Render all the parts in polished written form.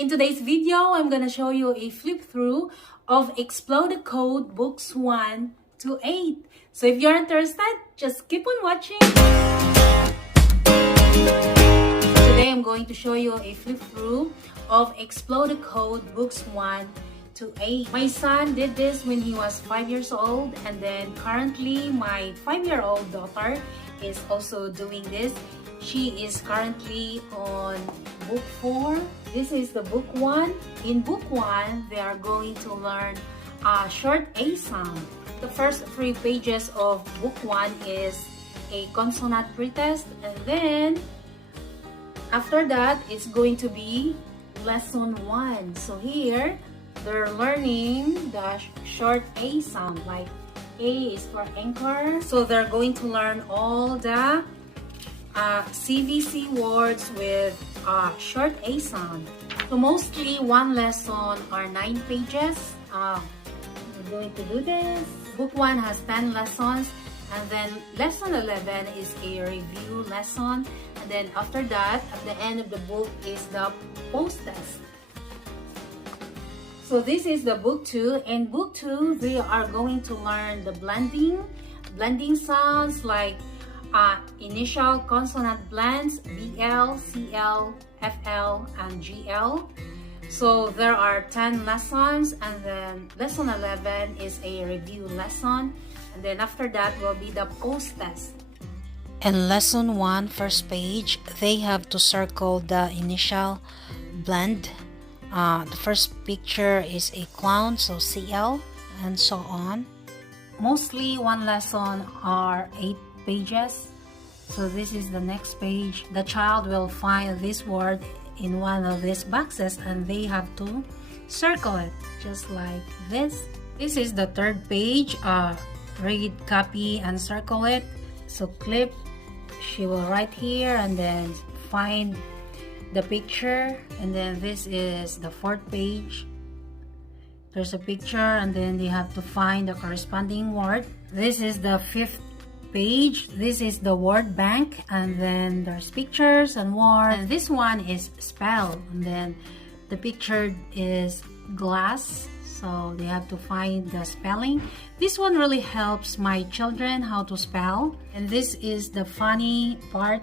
In today's video, I'm gonna show you a flip through of Explode the Code books 1 to 8. So if you're interested, just keep on watching. Today I'm going to show you a flip through of Explode the Code books 1 to 8. My son did this when he was 5 years old, and then currently my 5-year-old daughter is also doing this. She is currently on book 4. This is the book 1. In book 1, they are going to learn a short A sound. The first 3 pages of book 1 is a consonant pretest, and then after that, it's going to be lesson 1. So here, they're learning the short A sound, like A is for anchor. So they're going to learn all the CVC words with short A sound. So mostly one lesson are 9 pages. We're going to do this. Book 1 has 10 lessons, and then lesson 11 is a review lesson, and then after that, at the end of the book is the post test. So this is the book 2. In book 2, they are going to learn the blending sounds like initial consonant blends, BL, CL, FL, and GL. So there are 10 lessons, and then lesson 11 is a review lesson, and then after that will be the post test. In lesson 1, first page, they have to circle the initial blend. The first picture is a clown, so CL, and so on. Mostly one lesson are 8 pages. So this is the next page. The child will find this word in one of these boxes, and they have to circle it just like this. This is the third page. Read, copy, and circle it. So clip, she will write here and then find the picture, and then this is the fourth page. There's a picture, and then they have to find the corresponding word. This is the fifth page. This is the word bank, and then there's pictures and words, and this one is spell, and then the picture is glass, so they have to find the spelling. This one really helps my children how to spell. And this is the funny part,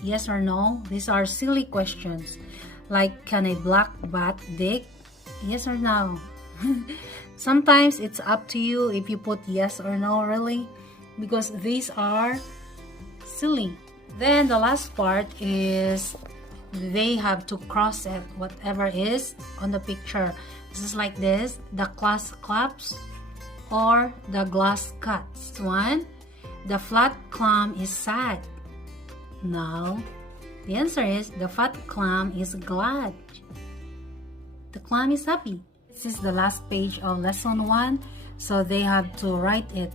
yes or no. These are silly questions like, can a black bat dig? Yes or no? Sometimes it's up to you if you put yes or no, really, because these are silly. Then the last part is they have to cross it, whatever is on the picture. This is like this, the class claps or the glass cuts. One, the flat clam is sad. No, the answer is the fat clam is glad. The clam is happy. This is the last page of lesson 1, so they have to write it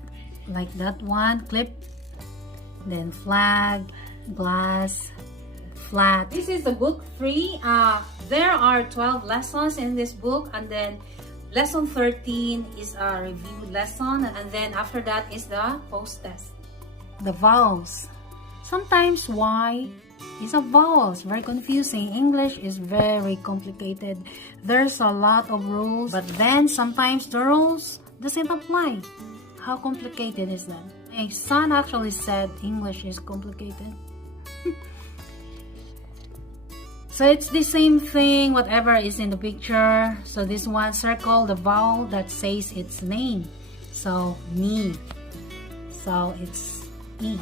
like that one, clip, then flag, glass, flat. This is the book 3. There are 12 lessons in this book, and then lesson 13 is a review lesson, and then after that is the post test. The vowels. Sometimes Y is a vowel. It's very confusing. English is very complicated. There's a lot of rules, but then sometimes the rules doesn't apply. How complicated is that? My son actually said English is complicated. So it's the same thing, whatever is in the picture. So this one, circle the vowel that says its name. So me. So it's E.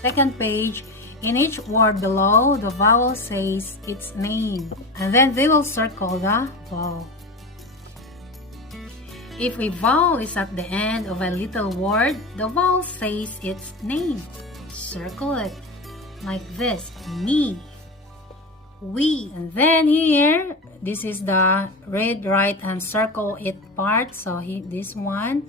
Second page, in each word below, the vowel says its name. And then they will circle the vowel. If a vowel is at the end of a little word, the vowel says its name. Circle it like this, me, we. And then here, this is the read, write, and circle it part. So this one,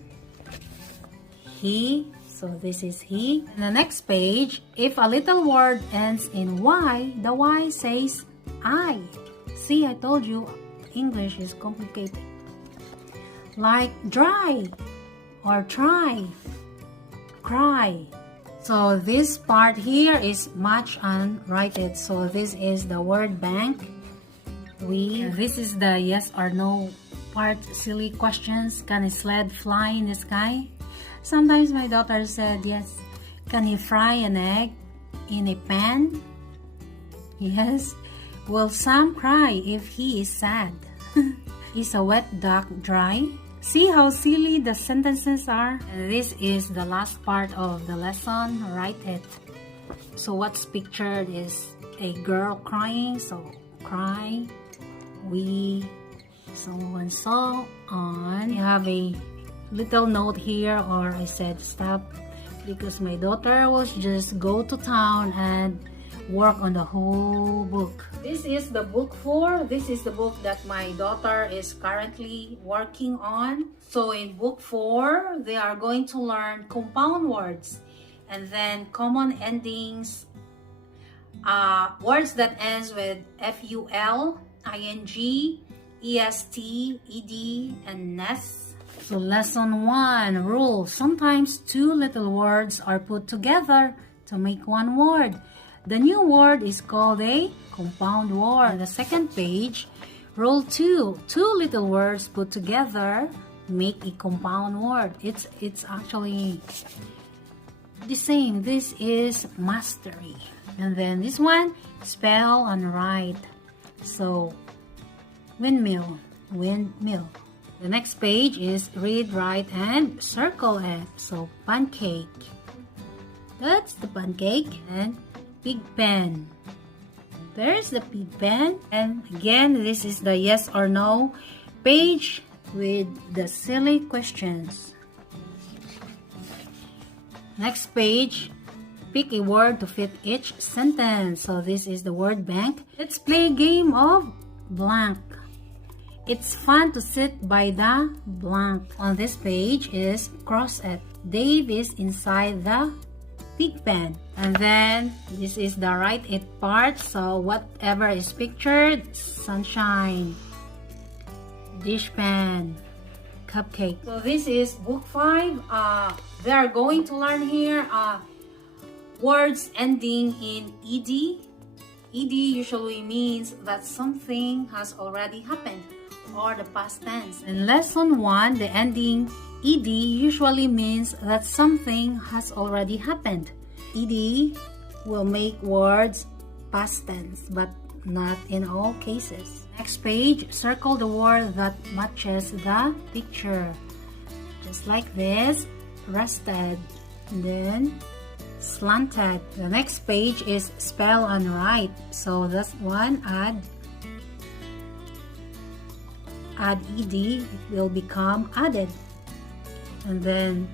he, so this is he. And the next page, if a little word ends in Y, the Y says I. See, I told you, English is complicated. Like dry or try, cry. So this part here is match and write it. So this is the word bank. This is the yes or no part. Silly questions. Can a sled fly in the sky? Sometimes my daughter said yes. Can he fry an egg in a pan? Yes. Will Sam cry if he is sad? Is a wet duck dry? See how silly the sentences are? And this is the last part of the lesson. Write it. So what's pictured is a girl crying. So cry, we, so and so on. You have a little note here, or I said stop because my daughter will just go to town and work on the whole book. This is the book 4. This is the book that my daughter is currently working on. So in book 4, they are going to learn compound words and then common endings, words that ends with FUL, ING, EST, ED, and NES. So lesson 1, rule. Sometimes 2 little words are put together to make one word. The new word is called a compound word. On the second page, rule 2. 2 little words put together make a compound word. It's actually the same. This is mastery. And then this one, spell and write. So windmill, windmill. The next page is read, write, and circle it. So pancake. That's the pancake. And pig pen. There's the pig pen. And again, this is the yes or no page with the silly questions. Next page, pick a word to fit each sentence. So this is the word bank. Let's play a game of blank. It's fun to sit by the blank. On this page is cross it. Dave is inside the pig pen. And then this is the write it part. So whatever is pictured, sunshine, dishpan, cupcake. So this is book 5. They are going to learn here words ending in ed. Ed usually means that something has already happened, or the past tense. In lesson 1, the ending ed usually means that something has already happened. Ed will make words past tense, but not in all cases. Next page, circle the word that matches the picture. Just like this, rested, then slanted. The next page is spell and write. So that's one, add ed, it will become added. And then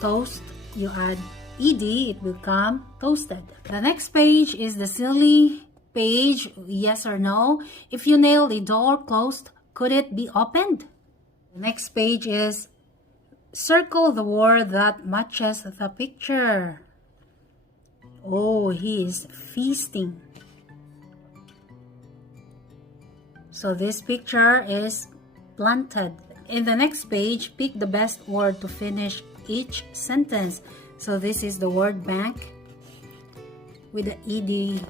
toast, you add ed, it will become toasted. The next page is the silly page, yes or no. If you nailed a door closed, could it be opened? The next page is circle the word that matches the picture. Oh, he is feasting. So this picture is planted. In the next page, pick the best word to finish each sentence. So this is the word bank with the ed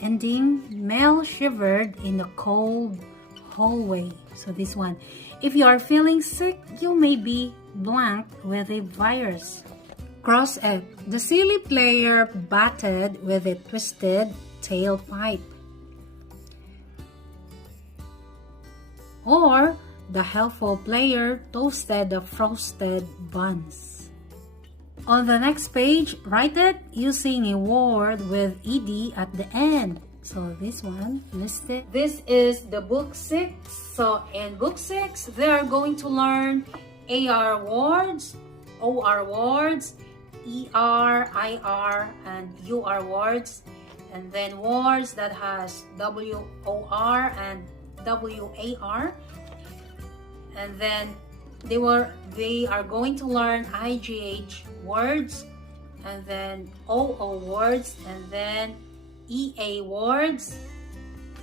ending. Mel shivered in the cold hallway. So this one. If you are feeling sick, you may be blank with a virus. Cross it. The silly player batted with a twisted tailpipe. Or the helpful player toasted the frosted buns. On the next page, write it using a word with ed at the end. So this one listed. This is the book 6. So in book 6, they are going to learn AR words, OR words, ER, IR, and UR words, and then words that has WOR and WAR. And then they are going to learn IGH words, and then OO words, and then EA words,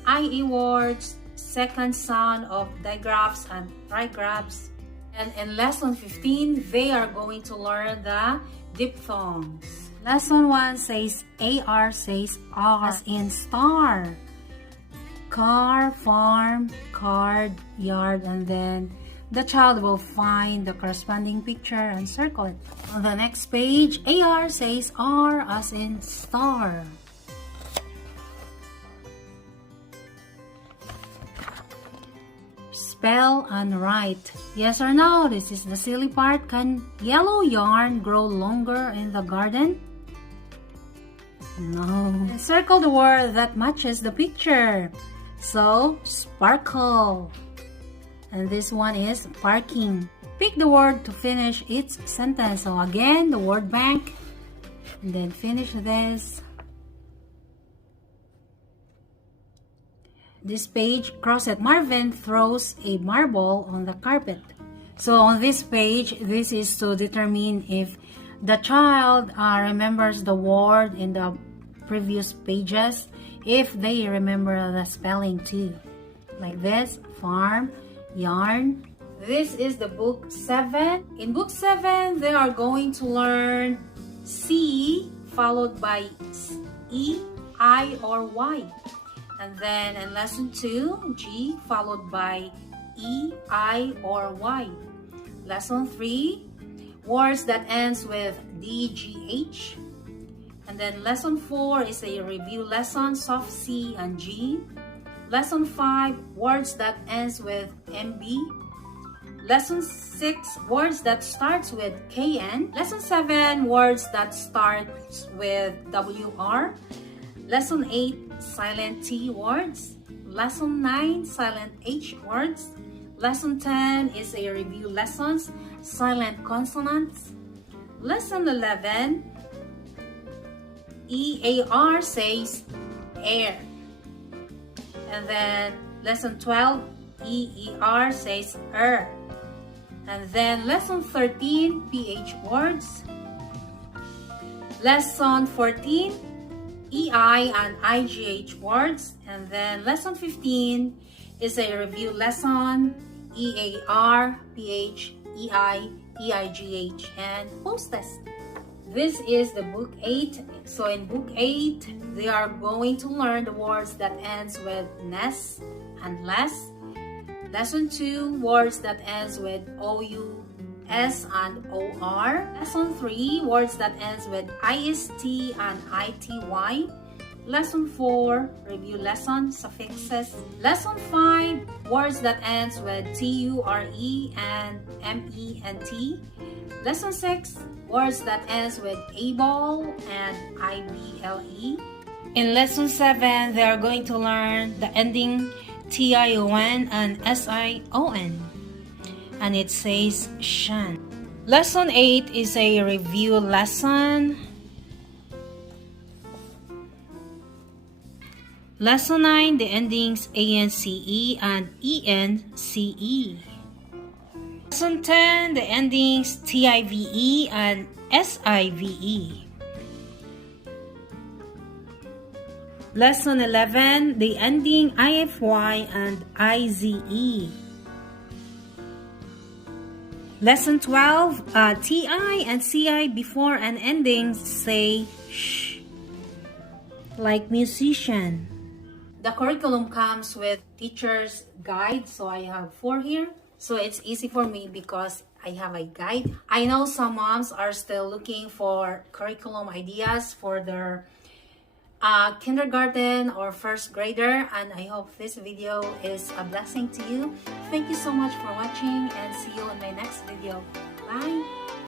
IE words, second sound of digraphs and trigraphs. And in lesson 15, they are going to learn the diphthongs. Lesson 1 says AR says R as in star. car, farm, card, yard, and then the child will find the corresponding picture and circle it. On the next page, AR says R as in star. Spell and write. Yes or no? This is the silly part. Can yellow yarn grow longer in the garden? No. And circle the word that matches the picture. So, sparkle. And this one is parking. Pick the word to finish its sentence. So again, the word bank. And then finish this. This page, Crosset Marvin throws a marble on the carpet. So on this page, this is to determine if the child remembers the word in the previous pages, if they remember the spelling too. Like this, farm, yarn. This is the book 7. In book 7, they are going to learn C followed by E, I, or Y. And then in lesson 2, G followed by E, I, or Y. Lesson 3, words that ends with D, G, H. And then lesson 4 is a review lesson, soft C and G. Lesson 5, words that ends with MB. Lesson 6, words that starts with KN. Lesson 7, words that starts with WR. Lesson 8, silent T words. Lesson 9, silent H words. Lesson 10 is a review lessons, silent consonants. Lesson 11, EAR says air. And then lesson 12, EER says And then lesson 13, PH words. Lesson 14, EI and IGH words. And then lesson 15 is a review lesson, EAR, PH, EI, EIGH, and post test. This is the book 8. So in book 8, they are going to learn the words that ends with ness and less. Lesson 2, words that ends with OU, S, and OR. Lesson 3, words that ends with IST and ITY. Lesson 4, review lesson, suffixes. Lesson 5, words that ends with TURE and MENT. Lesson 6, words that ends with able and IBLE. In lesson 7, they are going to learn the ending TION and SION. And it says shan. Lesson 8 is a review lesson. Lesson 9, the endings ANCE and ENCE. Lesson 10, the endings TIVE and SIVE. Lesson 11, the ending IFY and IZE. Lesson 12, TI and CI before an ending say sh, like musician. The curriculum comes with teacher's guide, so I have 4 here. So it's easy for me because I have a guide. I know some moms are still looking for curriculum ideas for their kindergarten or first grader, and I hope this video is a blessing to you. Thank you so much for watching, and see you in my next video. Bye!